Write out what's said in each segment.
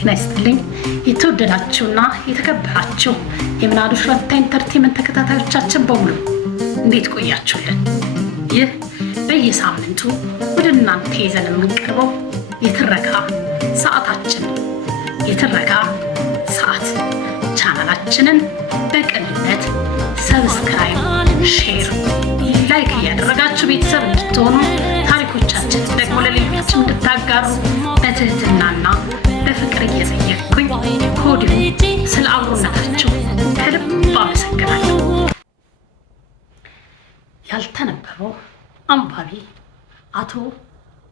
ጤና ይስጥልኝ የተወደዳችሁና የተከበራችሁ የምናሉሽ ረታ ኢንተርቴይንመንት ተከታታዮቻችን በሙሉ እንዴት ቆያችሁልን? ይህ በየሳምንቱ ወደ እናንተ ይዘን የምንቀርበው የትረካ ሰዓታችን የትረካ ሰዓት ቻናላችንን በቅንነት ሰብስክራይብ፣ ሼር፣ ላይክ እያደረጋችሁ ቤተሰብ እንድትሆኑ ታሪኮቻችን ደግሞ ለሌሎች እንድታጋሩ በትህትናና በፍቅር እየጠየቅኩኝ ከወዲሁ ስለ አብሮነታችሁ ከልብ አመሰግናለሁ። ያልተነበበው አንባቢ አቶ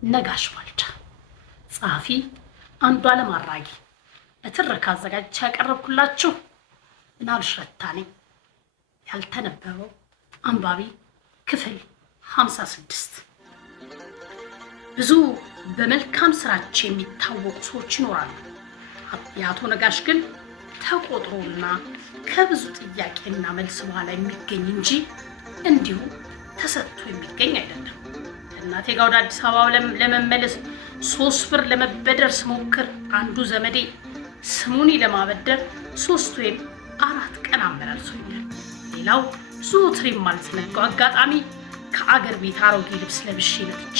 ነጋሽ ባልቻ፣ ጸሐፊ አንዱዓለም አራጌ፣ ለትረካ አዘጋጅቼ ያቀረብኩላችሁ ምናሉሽ ረታ ነኝ። ያልተነበበው አንባቢ ክፍል 56። ብዙ በመልካም ስራቸው የሚታወቁ ሰዎች ይኖራሉ። የአቶ ነጋሽ ግን ተቆጥሮና ከብዙ ጥያቄና መልስ በኋላ የሚገኝ እንጂ እንዲሁ ተሰጥቶ የሚገኝ አይደለም። እናቴ ጋር ወደ አዲስ አበባ ለመመለስ 3 ብር ለመበደር ስሞክር አንዱ ዘመዴ ስሙኒ ለማበደር 3 ወይም 4 ቀን አመላልሶኛል። ሌላው ዞትር የማልዘነጋው አጋጣሚ ከአገር ቤት አሮጌ ልብስ ለብሼ መጥቼ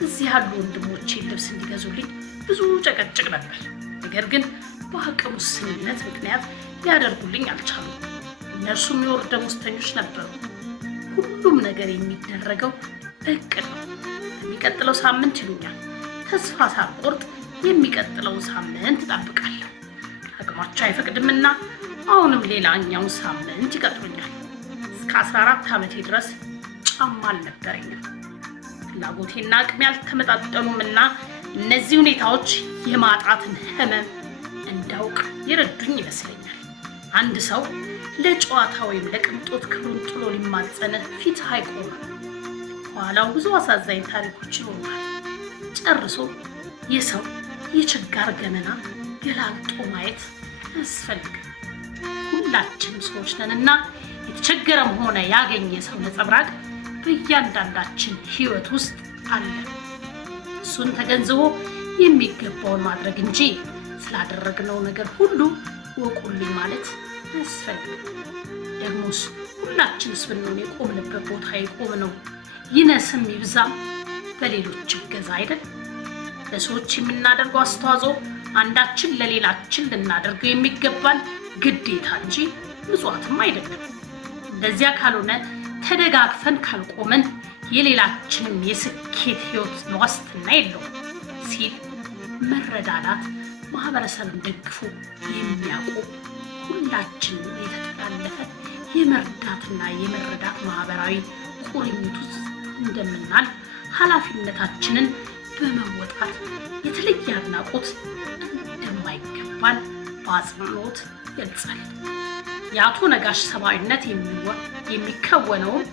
እዚህ ያሉ ወንድሞቼ ልብስ እንዲገዙልኝ ብዙ ጨቀጭቅ ነበር። ነገር ግን በአቅም ውስንነት ምክንያት ሊያደርጉልኝ አልቻሉም። እነርሱም የወር ደመወዝተኞች ነበሩ። ሁሉም ነገር የሚደረገው በእቅድ ነው። የሚቀጥለው ሳምንት ይሉኛል። ተስፋ ሳልቆርጥ የሚቀጥለውን ሳምንት እጠብቃለሁ። አቅማቸው አይፈቅድምና አሁንም ሌላኛውን ሳምንት ይቀጥሩኛል። እስከ 14 ዓመቴ ድረስ ጫማ አልነበረኝም። ፍላጎቴና አቅሜ ያልተመጣጠኑምና እነዚህ ሁኔታዎች የማጣትን ህመም እንዳውቅ የረዱኝ ይመስለኛል። አንድ ሰው ለጨዋታ ወይም ለቅንጦት ክብሩን ጥሎ ሊማጸን ፊት አይቆምም። ኋላው ብዙ አሳዛኝ ታሪኮች ይኖራል። ጨርሶ የሰው የችጋር ገመና ገላልጦ ማየት አያስፈልግም። ሁላችንም ሰዎች ነንና የተቸገረም ሆነ ያገኘ ሰው ነጸብራቅ በእያንዳንዳችን ህይወት ውስጥ አለ። እሱን ተገንዝቦ የሚገባውን ማድረግ እንጂ ስላደረግነው ነገር ሁሉ ወቁልኝ ማለት አያስፈልግም። ደግሞስ ሁላችንስ ብንሆን የቆምንበት ቦታ የቆምነው ይነስም ይብዛም በሌሎች እገዛ አይደል? ለሰዎች የምናደርገው አስተዋጽኦ አንዳችን ለሌላችን ልናደርገው የሚገባን ግዴታ እንጂ ምጽዋትም አይደለም። እንደዚያ ካልሆነ ተደጋግፈን ካልቆመን የሌላችንም የስኬት ህይወት ዋስትና የለውም ሲል መረዳዳት ማህበረሰብን ደግፎ የሚያውቁ ሁላችንም የተጠላለፈ የመርዳትና የመረዳት ማህበራዊ ቁርኝት ውስጥ እንደምናል ኃላፊነታችንን በመወጣት የተለየ አድናቆት እንደማይገባን በአጽንኦት ገልጻል። የአቶ ነጋሽ ሰብአዊነት የሚከወነውን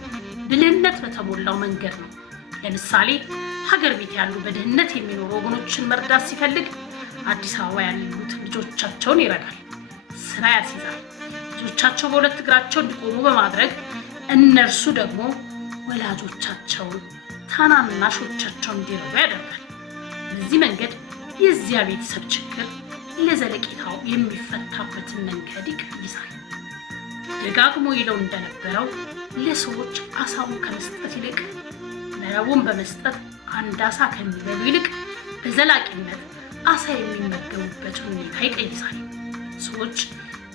ብልህነት በተሞላው መንገድ ነው። ለምሳሌ ሀገር ቤት ያሉ በድህነት የሚኖሩ ወገኖችን መርዳት ሲፈልግ አዲስ አበባ ያሉት ልጆቻቸውን ይረዳል፣ ስራ ያስይዛል። ልጆቻቸው በሁለት እግራቸው እንዲቆሙ በማድረግ እነርሱ ደግሞ ወላጆቻቸውን ታናናሾቻቸውን እንዲረዱ ያደርጋል። በዚህ መንገድ የዚያ ቤተሰብ ችግር ለዘለቄታው የሚፈታበትን መንገድ ይቀይሳል። ደጋግሞ ይለው እንደነበረው ለሰዎች አሳውን ከመስጠት ይልቅ መረቡን በመስጠት አንድ አሳ ከሚበሉ ይልቅ በዘላቂነት አሳ የሚመገቡበትን ሁኔታ ይቀይሳል። ሰዎች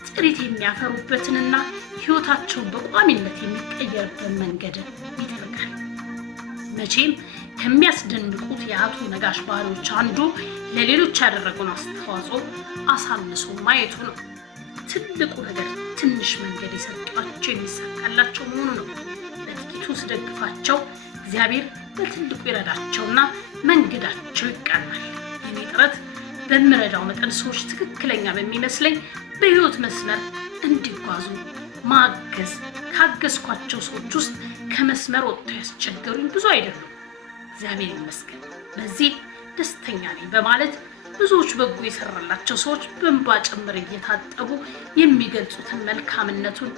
ጥሪት የሚያፈሩበትንና ህይወታቸውን በቋሚነት የሚቀየርበት መንገድን ይጠርጋል። መቼም ከሚያስደንቁት የአቶ ነጋሽ ባህሪዎች አንዱ ለሌሎች ያደረገውን አስተዋጽኦ አሳንሶ ማየቱ ነው። ትልቁ ነገር ትንሽ መንገድ የሰጧቸው የሚሳካላቸው መሆኑ ነው። በጥቂቱ ስደግፋቸው እግዚአብሔር በትልቁ ይረዳቸውና መንገዳቸው ይቃናል። የኔ ጥረት በምረዳው መጠን ሰዎች ትክክለኛ በሚመስለኝ በህይወት መስመር እንዲጓዙ ማገዝ፣ ካገዝኳቸው ሰዎች ውስጥ ከመስመር ወጥተው ያስቸገሩኝ ብዙ አይደሉም። እግዚአብሔር ይመስገን በዚህ ደስተኛ ነኝ በማለት ብዙዎች በጎ የሰራላቸው ሰዎች በእንባ ጭምር እየታጠቡ የሚገልጹትን መልካምነቱን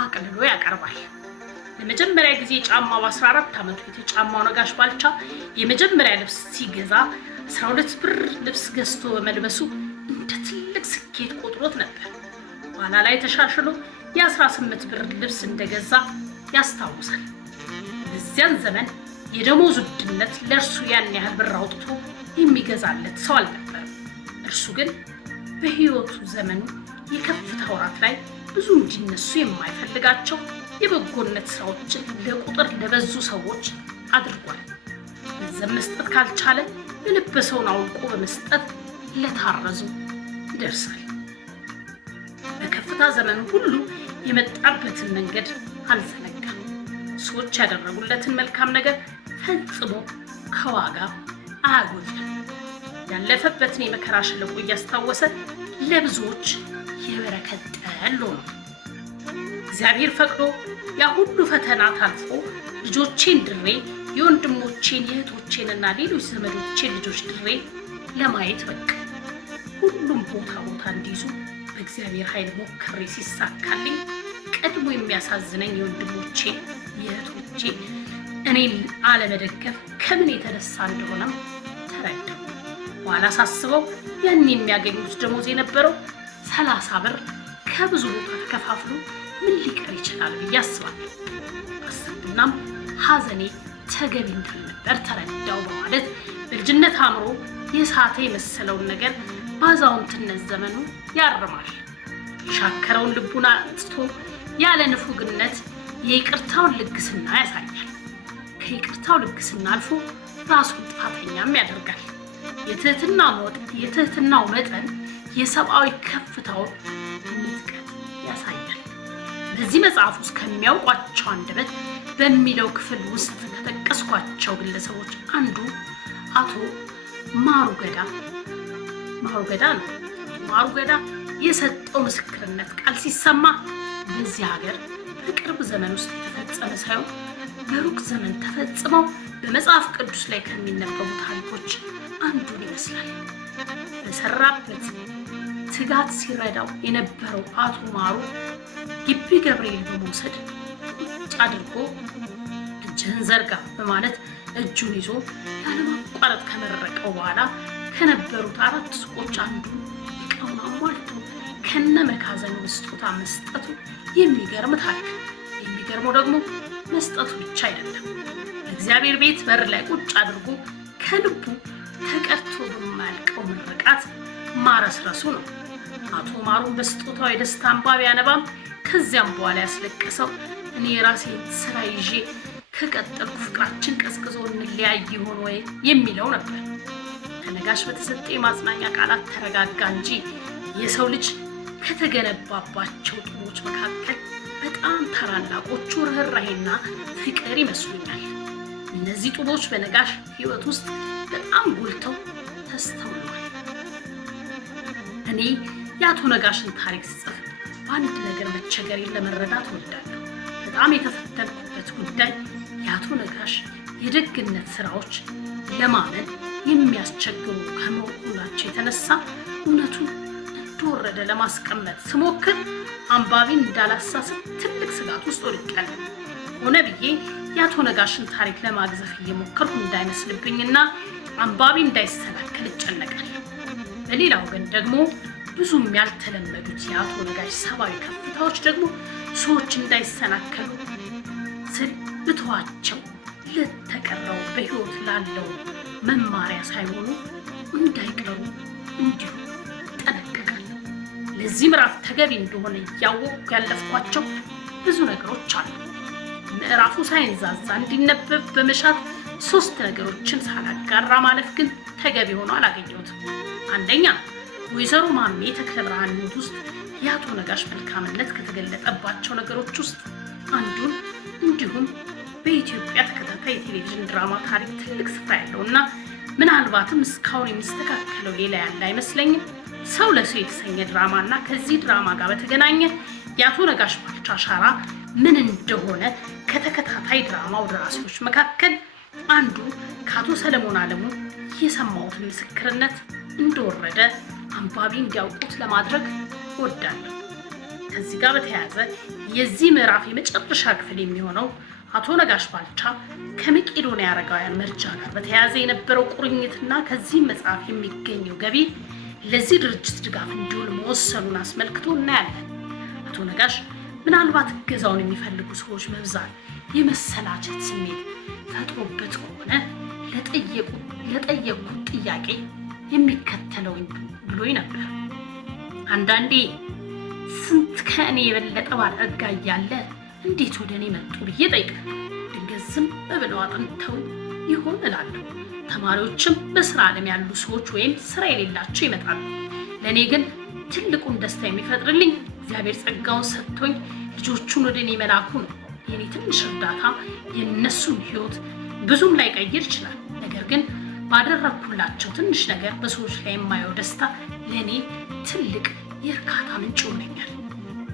አቅልሎ ያቀርባል። ለመጀመሪያ ጊዜ ጫማ በ14 ዓመቱ የተጫማው ነጋሽ ባልቻ የመጀመሪያ ልብስ ሲገዛ 12 ብር ልብስ ገዝቶ በመልበሱ እንደ አስቸግሮት ነበር። ኋላ ላይ ተሻሽሎ የ18 ብር ልብስ እንደገዛ ያስታውሳል። በዚያን ዘመን የደሞዝ ውድነት ለእርሱ ያን ያህል ብር አውጥቶ የሚገዛለት ሰው አልነበረም። እርሱ ግን በሕይወቱ ዘመኑ የከፍታ ወራት ላይ ብዙ እንዲነሱ የማይፈልጋቸው የበጎነት ስራዎችን ለቁጥር ለበዙ ሰዎች አድርጓል። ገንዘብ መስጠት ካልቻለ የለበሰውን አውልቆ በመስጠት ለታረዙ ይደርሳል። በከፍታ ዘመኑ ሁሉ የመጣበትን መንገድ አልዘነጋም። ሰዎች ያደረጉለትን መልካም ነገር ፈጽሞ ከዋጋ አያጎልም። ያለፈበትን የመከራ ሸለቆ እያስታወሰ ለብዙዎች የበረከት ጠል ሆኖ እግዚአብሔር ፈቅዶ ያ ሁሉ ፈተና ታልፎ ልጆቼን ድሬ የወንድሞቼን የእህቶቼንና ሌሎች ዘመዶቼን ልጆች ድሬ ለማየት በቃ ሁሉም ቦታ እንዲይዙ በእግዚአብሔር ኃይል ሞክሬ ሲሳካልኝ ቀድሞ የሚያሳዝነኝ የወንድሞቼ የእህቶቼ እኔን አለመደገፍ ከምን የተነሳ እንደሆነም ተረዳሁ። ኋላ ሳስበው ያን የሚያገኙት ደሞዝ የነበረው 30 ብር ከብዙ ቦታ ተከፋፍሎ ምን ሊቀር ይችላል ብዬ አስባለሁ። አሰብኩናም ሐዘኔ ተገቢ እንዳልነበር ተረዳው በማለት በልጅነት አእምሮ የሳተ የመሰለውን ነገር ባዛውንትነት ዘመኑ ያርማል። የሻከረውን ልቡን አንስቶ ያለ ንፉግነት የይቅርታውን ልግስና ያሳያል። ከይቅርታው ልግስና አልፎ ራሱን ጥፋተኛም ያደርጋል። የትህትናው መጠን የሰብአዊ ከፍታውን ምጥቀት ያሳያል። በዚህ መጽሐፍ ውስጥ ከሚያውቋቸው አንደበት በሚለው ክፍል ውስጥ ከጠቀስኳቸው ግለሰቦች አንዱ አቶ ማሩ ገዳ ነው። ማሩ ገዳ የሰጠው ምስክርነት ቃል ሲሰማ በዚህ ሀገር በቅርብ ዘመን ውስጥ የተፈጸመ ሳይሆን በሩቅ ዘመን ተፈጽመው በመጽሐፍ ቅዱስ ላይ ከሚነበቡ ታሪኮች አንዱን ይመስላል። በሰራበት ትጋት ሲረዳው የነበረው አቶ ማሩ ግቢ ገብርኤል በመውሰድ ቁጭ አድርጎ እጅህን ዘርጋ በማለት እጁን ይዞ ያለማቋረጥ ከመረቀው በኋላ ከነበሩት 4 ሱቆች አንዱ እቃውን አሟልቶ ከነ መካዘኑ ስጦታ መስጠቱ የሚገርም ታሪክ። የሚገርመው ደግሞ መስጠቱ ብቻ አይደለም፣ እግዚአብሔር ቤት በር ላይ ቁጭ አድርጎ ከልቡ ተቀርቶ በማያልቀው ምርቃት ማረስረሱ ነው። አቶ ማሩን በስጦታው የደስታ እንባ ቢያነባም ከዚያም በኋላ ያስለቀሰው እኔ የራሴን ስራ ይዤ ከቀጠልኩ ፍቅራችን ቀዝቅዞ እንለያይ ይሆን ወይ የሚለው ነበር። ከነጋሽ በተሰጠ የማጽናኛ ቃላት ተረጋጋ እንጂ የሰው ልጅ ከተገነባባቸው ጡቦች መካከል በጣም ታላላቆቹ ርህራሄና ፍቅር ይመስሉኛል። እነዚህ ጡቦች በነጋሽ ሕይወት ውስጥ በጣም ጎልተው ተስተውለዋል። እኔ የአቶ ነጋሽን ታሪክ ስጽፍ በአንድ ነገር መቸገሬን ለመረዳት እወዳለሁ። በጣም የተፈተንኩበት ጉዳይ የአቶ ነጋሽ የደግነት ስራዎች ለማመን የሚያስቸግሩ ከመሆናቸው የተነሳ እውነቱን እንደወረደ ለማስቀመጥ ስሞክር አንባቢን እንዳላሳስት ትልቅ ስጋት ውስጥ ወድቄያለሁ። ሆነ ብዬ የአቶ ነጋሽን ታሪክ ለማግዘፍ እየሞከርኩ እንዳይመስልብኝና አንባቢ እንዳይሰናከል እጨነቃለሁ። በሌላ ወገን ደግሞ ብዙም ያልተለመዱት የአቶ ነጋሽ ሰብአዊ ከፍታዎች ደግሞ ሰዎች እንዳይሰናከሉ ስል ብተዋቸው ለተቀረው በሕይወት ላለው መማሪያ ሳይሆኑ እንዳይቀሩ እንዲሁ እጠነቀቃለሁ። ለዚህ ምዕራፍ ተገቢ እንደሆነ እያወቅኩ ያለፍኳቸው ብዙ ነገሮች አሉ። ምዕራፉ ሳይንዛዛ እንዲነበብ በመሻት 3 ነገሮችን ሳላጋራ ማለፍ ግን ተገቢ ሆኖ አላገኘሁትም። አንደኛ፣ ወይዘሮ ማሜ ተክለ ብርሃን ሕይወት ውስጥ የአቶ ነጋሽ መልካምነት ከተገለጠባቸው ነገሮች ውስጥ አንዱን እንዲሁም በኢትዮጵያ ተከታታይ የቴሌቪዥን ድራማ ታሪክ ትልቅ ስፍራ ያለውና ምናልባትም እስካሁን የሚስተካከለው ሌላ ያለ አይመስለኝም ሰው ለሰው የተሰኘ ድራማና ከዚህ ድራማ ጋር በተገናኘ የአቶ ነጋሽ ባልቻ አሻራ ምን እንደሆነ ከተከታታይ ድራማው ደራሲዎች መካከል አንዱ ከአቶ ሰለሞን አለሙ የሰማሁትን ምስክርነት እንደወረደ አንባቢ እንዲያውቁት ለማድረግ እወዳለሁ። ከዚህ ጋር በተያያዘ የዚህ ምዕራፍ የመጨረሻ ክፍል የሚሆነው አቶ ነጋሽ ባልቻ ከመቄዶንያ አረጋውያን መርጃ ጋር በተያያዘ የነበረው ቁርኝትና ከዚህ መጽሐፍ የሚገኘው ገቢ ለዚህ ድርጅት ድጋፍ እንዲውል መወሰኑን አስመልክቶ እናያለን። አቶ ነጋሽ ምናልባት እገዛውን የሚፈልጉ ሰዎች መብዛት የመሰላቸት ስሜት ፈጥሮበት ከሆነ ለጠየቁት ጥያቄ የሚከተለውን ብሎኝ ነበር። አንዳንዴ ስንት ከእኔ የበለጠ ባለጸጋ እያለ እንዴት ወደ እኔ መጡ ብዬ ጠይቃለሁ። ድንገት ዝም ብለው አጥንተው ይሆን እላለሁ። ተማሪዎችም በስራ ዓለም ያሉ ሰዎች ወይም ስራ የሌላቸው ይመጣሉ። ለእኔ ግን ትልቁን ደስታ የሚፈጥርልኝ እግዚአብሔር ጸጋውን ሰጥቶኝ ልጆቹን ወደ እኔ መላኩ ነው። የኔ ትንሽ እርዳታ የእነሱን ሕይወት ብዙም ላይቀይር ይችላል። ነገር ግን ባደረግኩላቸው ትንሽ ነገር በሰዎች ላይ የማየው ደስታ ለእኔ ትልቅ የእርካታ ምንጭ ይሆነኛል።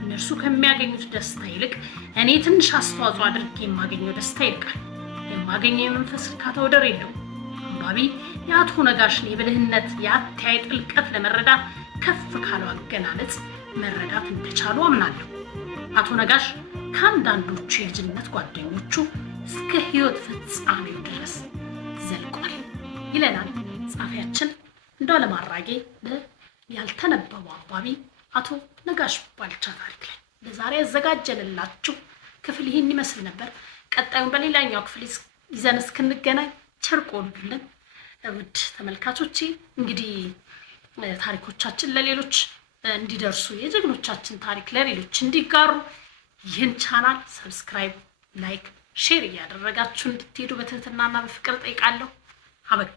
እነርሱ ከሚያገኙት ደስታ ይልቅ እኔ ትንሽ አስተዋጽኦ አድርጌ የማገኘው ደስታ ይልቃል። የማገኘው የመንፈስ እርካታ ወደር የለውም። አንባቢ የአቶ ነጋሽን የብልህነት የአተያይ ጥልቀት ለመረዳት ከፍ ካለው አገላለጽ መረዳት እንደቻሉ አምናለሁ። አቶ ነጋሽ ከአንዳንዶቹ የልጅነት ጓደኞቹ እስከ ሕይወት ፍጻሜው ድረስ ዘልቋል ይለናል ጸሐፊያችን አንዱዓለም አራጌ ያልተነበቡ አንባቢ አቶ ነጋሽ ባልቻ ታሪክ ላይ። ለዛሬ ያዘጋጀንላችሁ ክፍል ይህን ይመስል ነበር። ቀጣዩን በሌላኛው ክፍል ይዘን እስክንገናኝ ቸር ቆዩልን። ውድ ተመልካቾቼ እንግዲህ ታሪኮቻችን ለሌሎች እንዲደርሱ የጀግኖቻችን ታሪክ ለሌሎች እንዲጋሩ ይህን ቻናል ሰብስክራይብ፣ ላይክ፣ ሼር እያደረጋችሁ እንድትሄዱ በትህትናና በፍቅር ጠይቃለሁ። አበቃ።